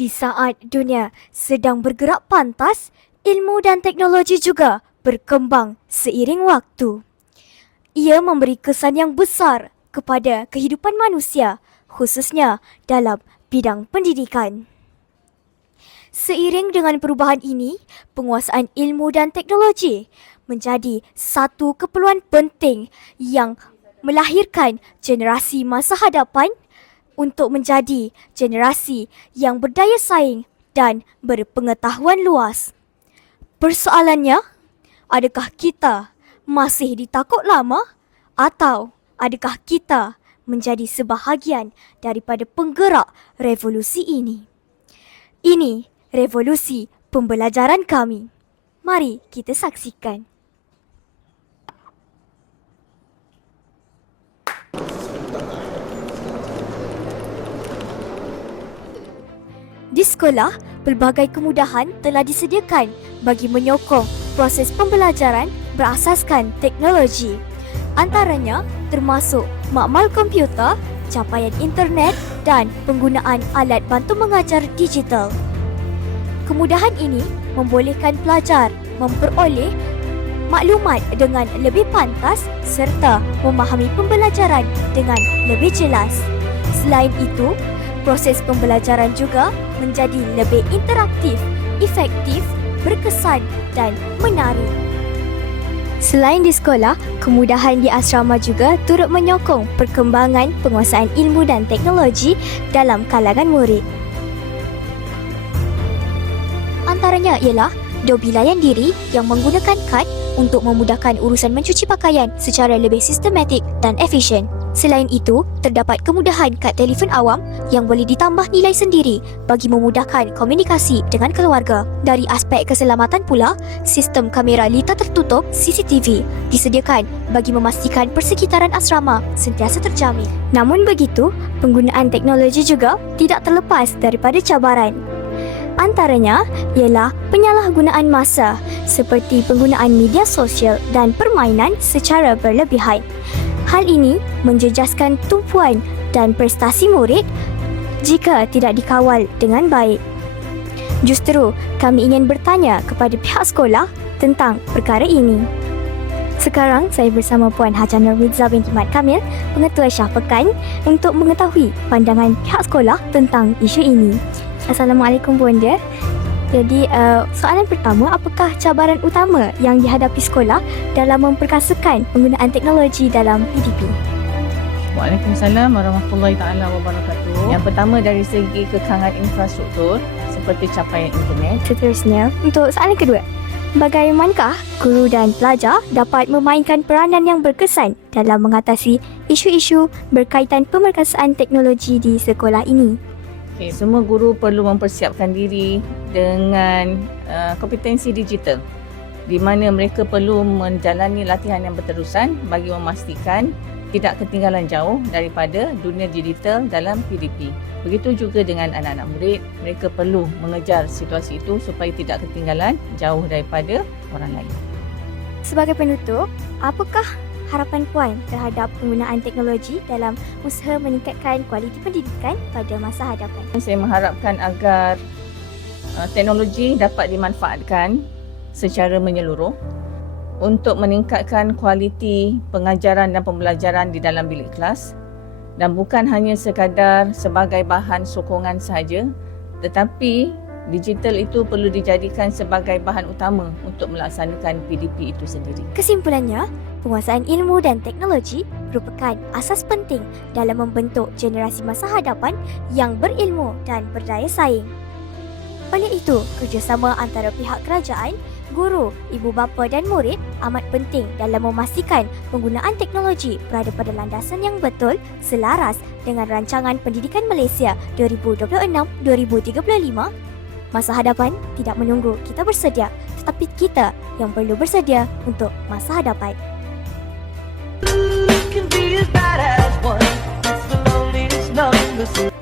Di saat dunia sedang bergerak pantas, ilmu dan teknologi juga berkembang seiring waktu. Ia memberi kesan yang besar kepada kehidupan manusia, khususnya dalam bidang pendidikan. Seiring dengan perubahan ini, penguasaan ilmu dan teknologi menjadi satu keperluan penting yang melahirkan generasi masa hadapan untuk menjadi generasi yang berdaya saing dan berpengetahuan luas. Persoalannya, adakah kita masih ditakut lama atau adakah kita menjadi sebahagian daripada penggerak revolusi ini? Ini revolusi pembelajaran kami. Mari kita saksikan. Di sekolah, pelbagai kemudahan telah disediakan bagi menyokong proses pembelajaran berasaskan teknologi. Antaranya termasuk makmal komputer, capaian internet dan penggunaan alat bantu mengajar digital. Kemudahan ini membolehkan pelajar memperoleh maklumat dengan lebih pantas serta memahami pembelajaran dengan lebih jelas. Selain itu, proses pembelajaran juga menjadi lebih interaktif, efektif, berkesan dan menarik. Selain di sekolah, kemudahan di asrama juga turut menyokong perkembangan penguasaan ilmu dan teknologi dalam kalangan murid. Antaranya ialah Dobi Layan Diri yang menggunakan kad untuk memudahkan urusan mencuci pakaian secara lebih sistematik dan efisien. Selain itu, terdapat kemudahan kad telefon awam yang boleh ditambah nilai sendiri bagi memudahkan komunikasi dengan keluarga. Dari aspek keselamatan pula, sistem kamera litar tertutup CCTV disediakan bagi memastikan persekitaran asrama sentiasa terjamin. Namun begitu, penggunaan teknologi juga tidak terlepas daripada cabaran. Antaranya ialah penyalahgunaan masa seperti penggunaan media sosial dan permainan secara berlebihan. Hal ini menjejaskan tumpuan dan prestasi murid jika tidak dikawal dengan baik. Justru, kami ingin bertanya kepada pihak sekolah tentang perkara ini. Sekarang, saya bersama Puan Haja Nurmiza binti Mat Kamil, Pengetua Syah Pekan, untuk mengetahui pandangan pihak sekolah tentang isu ini. Assalamualaikum Bonda. Jadi, soalan pertama, apakah cabaran utama yang dihadapi sekolah dalam memperkasakan penggunaan teknologi dalam PDP? Waalaikumsalam warahmatullahi taala wabarakatuh. Yang pertama dari segi kekangan infrastruktur seperti capaian internet. Seterusnya, untuk soalan kedua, bagaimanakah guru dan pelajar dapat memainkan peranan yang berkesan dalam mengatasi isu-isu berkaitan pemerkasaan teknologi di sekolah ini? Okay, semua guru perlu mempersiapkan diri dengan kompetensi digital di mana mereka perlu menjalani latihan yang berterusan bagi memastikan tidak ketinggalan jauh daripada dunia digital dalam PDP. Begitu juga dengan anak-anak murid, mereka perlu mengejar situasi itu supaya tidak ketinggalan jauh daripada orang lain. Sebagai penutup, apakah harapan Puan terhadap penggunaan teknologi dalam usaha meningkatkan kualiti pendidikan pada masa hadapan? Saya mengharapkan agar teknologi dapat dimanfaatkan secara menyeluruh untuk meningkatkan kualiti pengajaran dan pembelajaran di dalam bilik kelas dan bukan hanya sekadar sebagai bahan sokongan sahaja, tetapi digital itu perlu dijadikan sebagai bahan utama untuk melaksanakan PDP itu sendiri. Kesimpulannya, penguasaan ilmu dan teknologi merupakan asas penting dalam membentuk generasi masa hadapan yang berilmu dan berdaya saing. Oleh itu, kerjasama antara pihak kerajaan, guru, ibu bapa dan murid amat penting dalam memastikan penggunaan teknologi berada pada landasan yang betul selaras dengan rancangan pendidikan Malaysia 2026-2035. Masa hadapan tidak menunggu kita bersedia, tetapi kita yang perlu bersedia untuk masa hadapan. Can be as bad as one. It's the loneliest number.